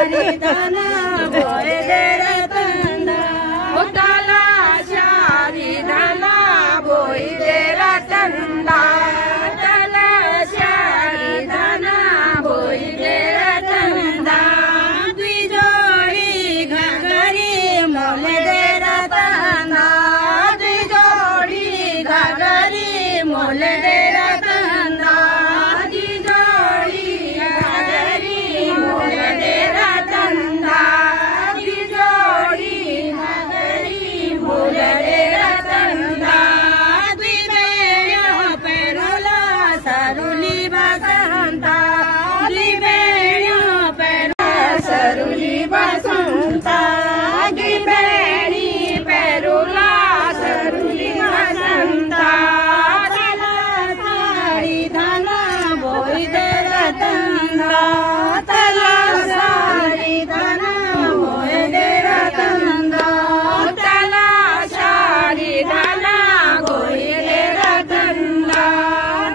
शारी धना बोए दे रतंदा तला शारी धना बोए दे रतंदा तला शारी धना बोए दे रतंदा द्विजोड़ी घाघरी मोले दे रतंदा द्विजोड़ी घाघरी मोले दे रतंदा द्विजोड़ी घाघरी मोले दे रतंदा द्विजोड़ी घाघरी मोले दे रतंदा द्विबेण्यो पेरोला सरुली बसंता द्विबेण्यो पेरोला सरुली बसंता द्विबेणी पेरोला सरुली बसंता तला सारी धना बोई दे रतंदा तला सारी धना बोई दे रतंदा तला सारी धना बोई दे रतंदा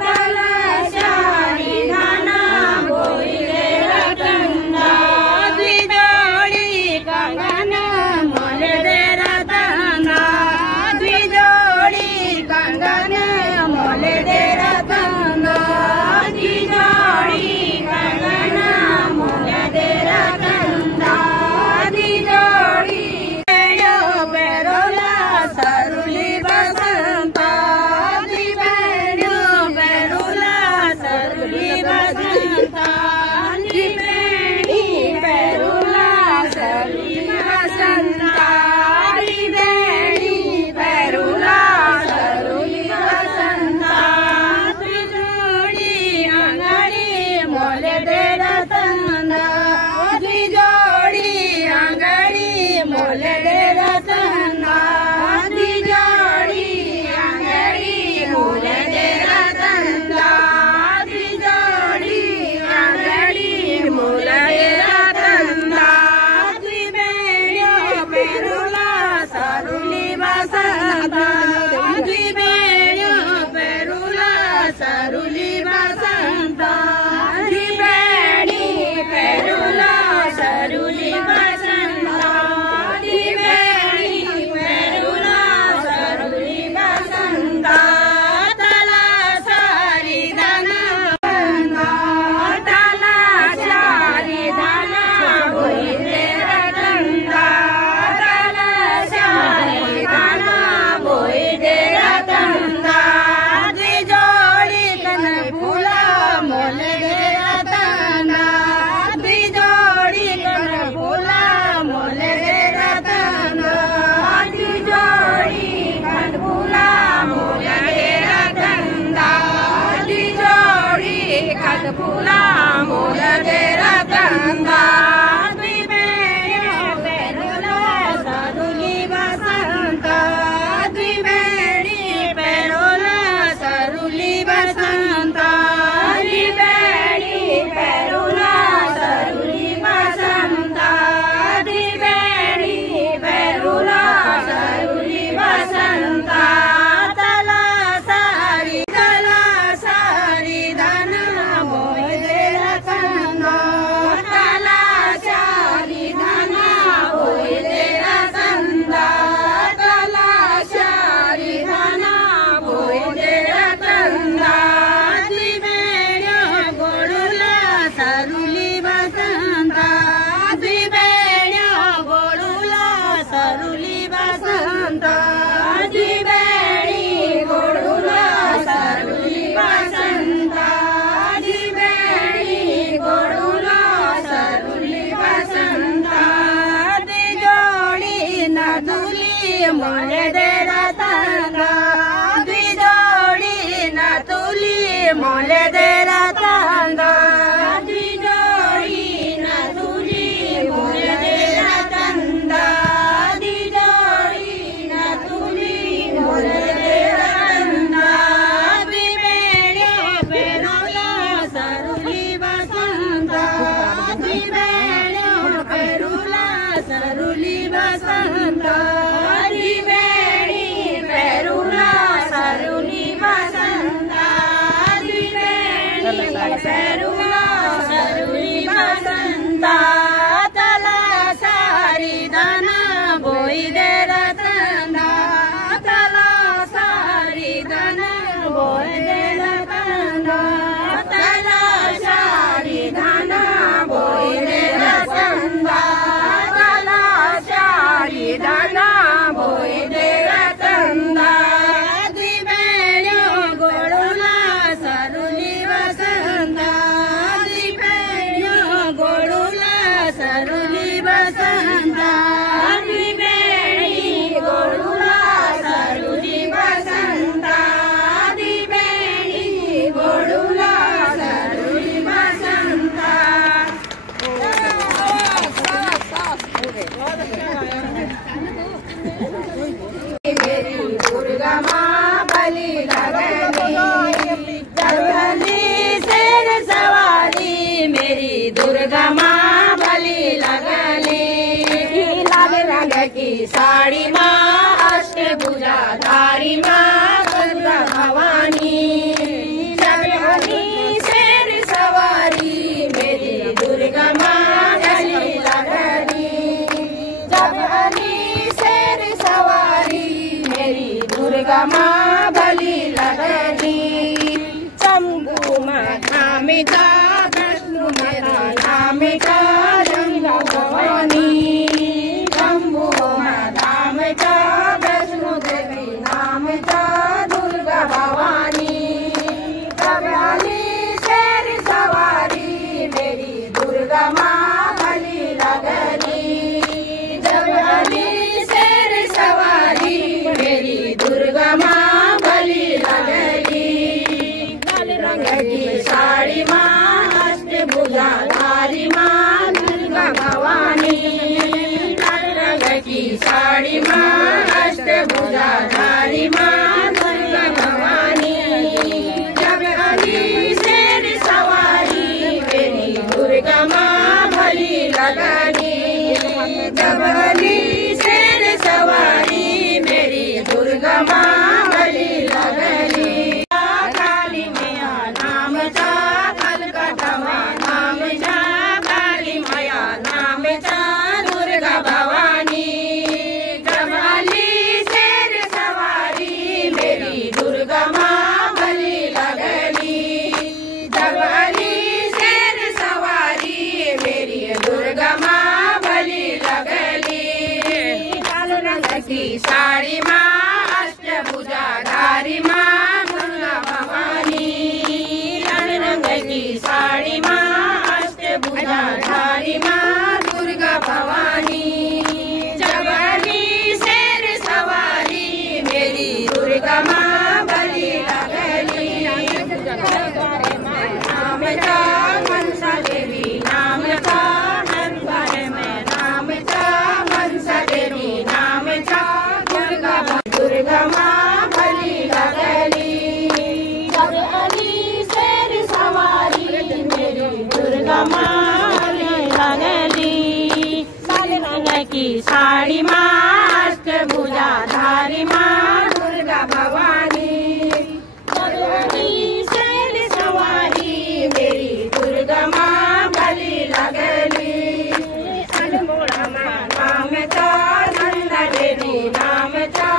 तला सारी धना बोई दे रतंदा द्विजोड़ी कंगन मोले दे रतंदा द्विजोड़ी कंगन मोले दे रतंदा द्विजोड़ी कंगन मोले दे रतंदा द्विजोड़ी बेण्यो पेरोला सरुली बसंता द्विबेण्यो पेरोला सरुली बसंता द्विबेणी पेरोला सरुली बसंता द्विबेणी पेरोला सरुली बसंता द्विजोड़ी अंगड़ी मोले दे रतंदा द्विजोड़ी अंगड़ी मोले दे रतंदा द्विजोड़ी अंगड़ी मोले दे रतंदा द्विजोड़ी अंगड़ी मोले दे रतंदा द्विबेण्यो पेरोला सरुली बसंता द्विबेण्यो पेरोला सरुली बसंता द्विबेणी पेरोला सरुली बसंता द्विबेणी पेरोला सरुली बसंता तला सारी धना तला सारी धना बोई दे रतंदा तला सारी धना बोई दे रतंदा द्विजोड़ी कन फूला मोले दे रतंदा द्विजोड़ी कन फूला मोले दे रतंदा द्विजोड़ी कन फूला मोले दे रतंदा द्विजोड़ी कन फूला मोले दे रतंदा द्विबेण्यो पेरोला सरुली बसंता द्विबेणी पेरोला सरुली बसंता द्विबेणी पेरोला सरुली बसंता द्विबेणी पेरोला सरुली बसंता तला सारी धना बोई दे रतंदा तला सारी धना बोई दे रतंदा तला सारी धना बोई दे रतंदा द्विबेण्यो गोडुला सरुली बसंता द्विबेण्यो गोडुला सरुली बसंता द्विबेणी गोडुला सरुली बसंता द्विबेणी गोडुला सरुली बसंता द्विजोड़ी नदुली मोले दे रतंदा द्विजोड़ी नदुली मोले दे रतंदा द्विजोड़ी नदुली मोले दे रतंदा द्विजोड़ी नदुली मोले दे रतंदा द्विबेण्यो पेरोला सरुली बसंता द्विबेण्यो पेरोला सरुली बसंता द्विबेणी साड़ी माँ अष्टभुजाधारी माँ दुर्गा भवानी। लाल रंग की साड़ी माँ अष्टभुजाधारी माँ दुर्गा भवानी। जवानी शेर सवारी मेरी दुर्गा माँ बलि लगली। नाम था मनसा देवी नाम था दरबार में नाम था मनसा देवी नाम था दुर्गा माँ बलि लगली। जब अली शेर सवारी मेरी दुर्गा माँ बलि लगली। लाल रंग की साड़ी माँ अष्टभुजाधारी माँ दुर्गा भवानी। जब अली शेर सवारी मेरी दुर्गा माँ बलि लगली। अनमोड़ा माँ नाम था नंदा देवी नाम था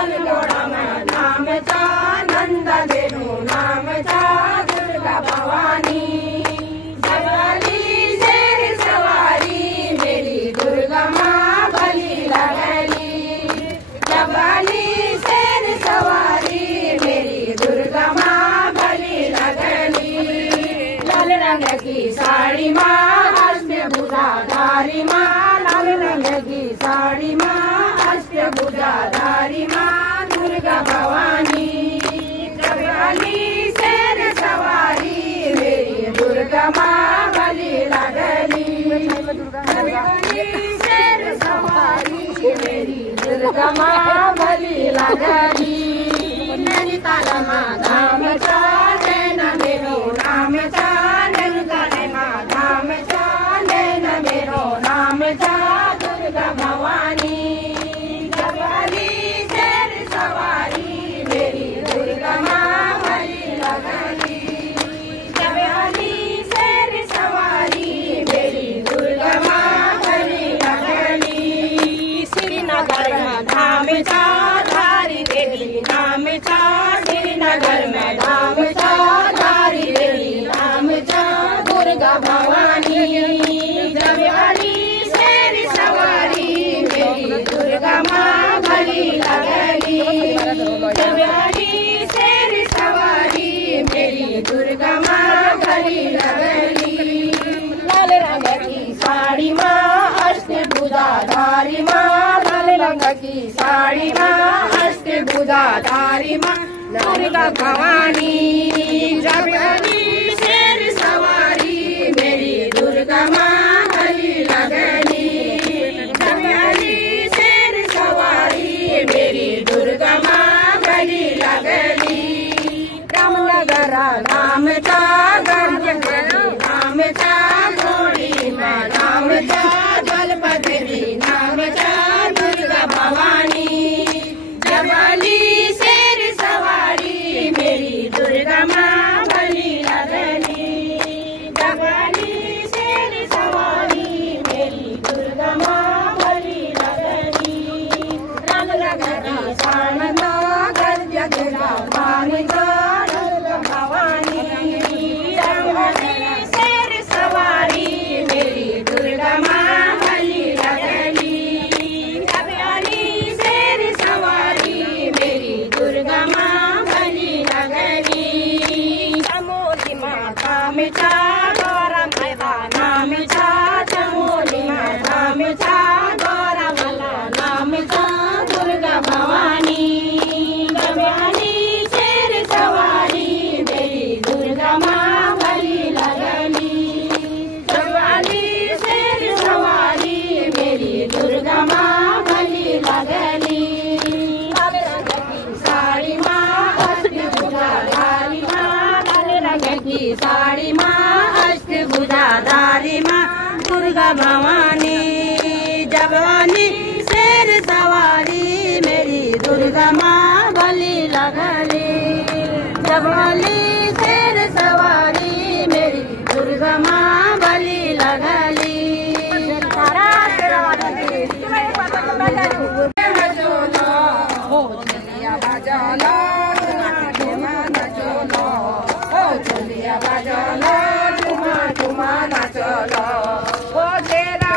अनमोड़ा माँ नाम था नंदा देवी नाम था दुर्गा भवानी। जब अली शेर सवारी मेरी दुर्गा माँ बलि लगली। जब अली शेर सवारी मेरी दुर्गा माँ बलि लगली। लाल रंग की साड़ी माँ अष्टभुजाधारी माँ लाल रंग की साड़ी माँ अष्टभुजाधारी माँ दुर्गा भवानी। जब अली शेर सवारी मेरी दुर्गा माँ बलि लगली। जब अली शेर सवारी मेरी दुर्गा माँ बलि लगली। नैनीताल माँ धाम था नैना मेरो नाम था नैनीताल माँ धाम था नैना मेरो नाम था दुर्गा भवानी। जब अली शेर सवारी मेरी दुर्गा माँ बलि लगली। जब अली शेर सवारी मेरी दुर्गा माँ बलि लगली। श्रीनगर में धाम था धारी देवी नाम था श्रीनगर में धाम था धारी देवी नाम था दुर्गा भवानी। जब अली शेर सवारी मेरी दुर्गा माँ बलि लगली। जब अली शेर सवारी मेरी दुर्गा माँ बलि लगली। लाल रंग की साड़ी माँ अष्टभुजाधारी माँ लाल रंग की साड़ी माँ अष्टभुजाधारी माँ दुर्गा भवानी। जब अली शेर सवारी मेरी दुर्गा माँ बलि लगली। जब अली शेर सवारी मेरी दुर्गा माँ बलि लगली। रामनगर नाम था नाम था घोड़ी माँ नाम था जलपदेवी नाम था दुर्गा भवानी। जब अली शेर सवारी मेरी दुर्गा माँ बलि लगली। जब अली शेर सवारी मेरी दुर्गा माँ बलि लगली। रामनगर सामंत गर्ज दुर्गा भानित दुर्गा भवानी। जब अली शेर सवारी मेरी दुर्गा माँ बलि लगली। जब अली शेर सवारी मेरी दुर्गा माँ बलि लगली। चमोली माता में था गौरा माता नाम था चमोली माता में था गौरा माता नाम था दुर्गा भवानी। जब अली शेर सवारी मेरी दुर्गा माँ बलि लगली। जब अली शेर सवारी मेरी दुर्गा माँ बलि लगली। लाल रंग की साड़ी माँ अष्टभुजाधारी माँ लाल रंग की साड़ी माँ अष्टभुजाधारी माँ दुर्गा भवानी। जब अली शेर सवारी मेरी दुर्गा माँ बलि लगली। जब अली शेर सवारी मेरी दुर्गा माँ बलि लगली। चलिया बाजला ठुमा ठुमा नाचला ओ तेरा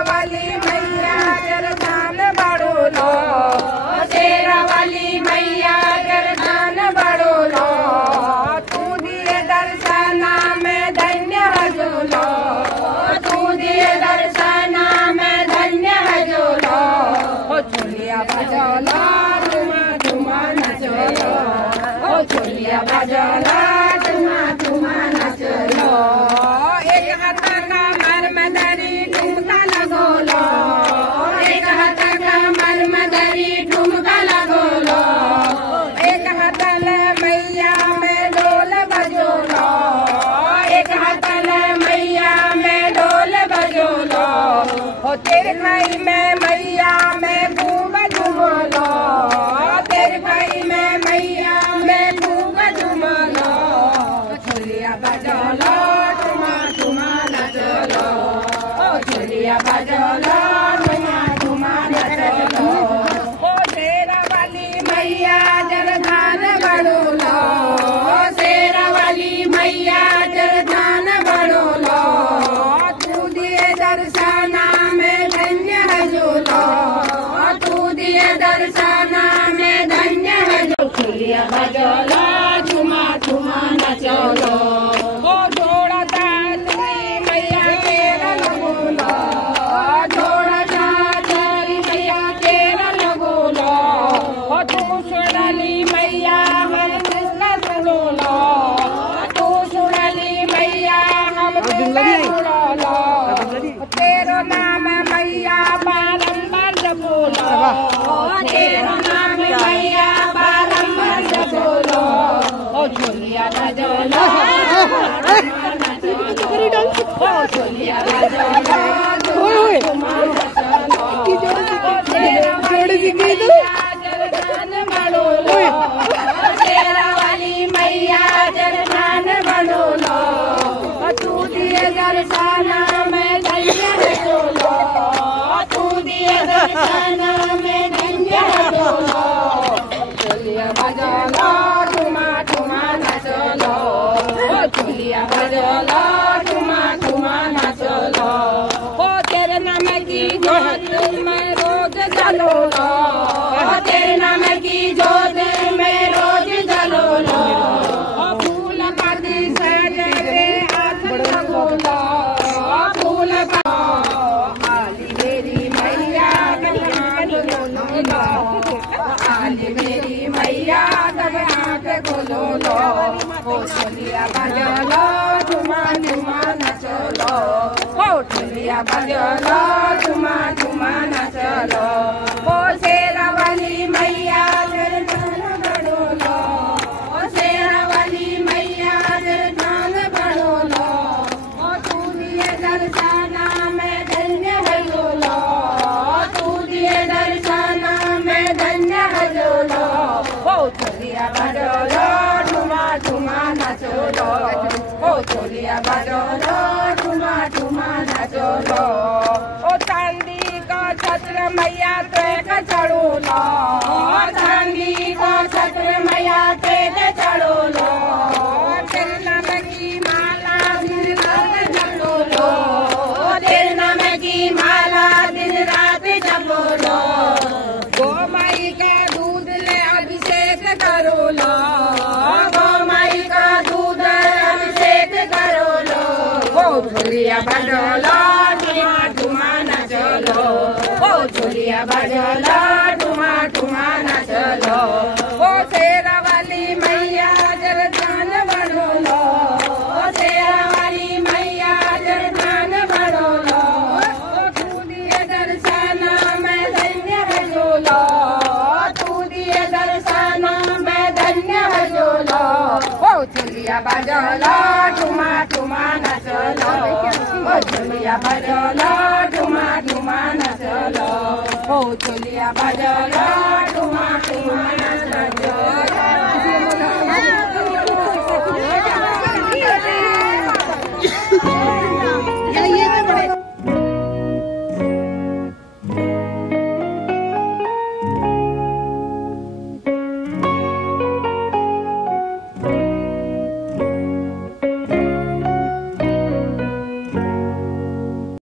तेरे खाई में मैया में खूब झूम लो, तेरे खाई में मैया में खूब झूम लो, छोलिया बजा लो ठुमा ठुमा नाच लो, छोलिया बजा लो ठुमा ठुमा नाच लो, शेरा वाली मैया जरदान बड़ो लो, शेरा वाली मैया जरदान बड़ो लो, तू दिए दर्शना में धन्य है झूलो, तू दिए दर्शना में धन्य है झूलो, छोलिया बजा लो ठुमा ठुमा नाच लो, जोड़ा तातरी मैया तेरा लगो लो, जोड़ा तातरी मैया तेरा लगो लो, तू सुनली मैया हम किसका सुनो लो, तू सुनली मैया हम किसका सुनो लो, तेरो नाम मैया बारंबार जपो लो, तेरो नाम मैया बारंबार जपो लो, छोलिया बजा लो छोलिया बजा लो जरदान बड़ो लो, शेरा वाली मैया जरदान बड़ो लो, तू दिए दर्शना में धन्य है झूलो, तू दिए दर्शना में धन्य है झूलो, छोलिया बजा लो ठुमा ठुमा नाच लो, छोलिया बजा लो ठुमा ठुमा नाच लो, तेरे नाम की जोत में रोज जलो लो, तेरे नाम की जोत में रोज जलो लो, फूल पत्ती सजे हाथ लगो लो, फूल आली मेरी मैया आली मेरी मैया तब आँख खोलो लो, छोलिया बजा लो ठुमा ठुमा नाच लो, छोलिया बजा लो ठुमा ठुमा नाच लो, शेरा वाली मैया जरदान बड़ो लो, शेरा वाली मैया जरदान बड़ो लो, तू दिए दर्शना में धन्य है झूलो, तू दिए दर्शना में धन्य है झूलो, छोलिया बजा लो ठुमा ठुमा नाच लो, छोलिया बजा लो ठुमा ठुमा नाच लो, चांदी का छत्र मैया पे चढ़ो लो, चांदी का छत्र मैया पे चढ़ो लो, तेरे नाम की माला दिन रात जपो लो, तेरे नाम की माला दिन रात जपो लो, गो माई का दूध ले अभिषेक करो लो, गो माई का दूध अभिषेक करो लो, छोलिया बजा लो ठुमा ठुमा नाच लो, छोलिया बजा लो ठुमा ठुमा नाच लो, शेरा वाली मैया जरदान बड़ो लो, शेरा वाली मैया जरदान बड़ो लो, तू दिए दर्शना में धन्य है झूलो, तू दिए दर्शना में धन्य है झूलो, छोलिया बजा लो ठुमा ठुमा नाच लो, छोलिया बजा लो ठुमा ठुमा नाच लो, छोलिया बजा लो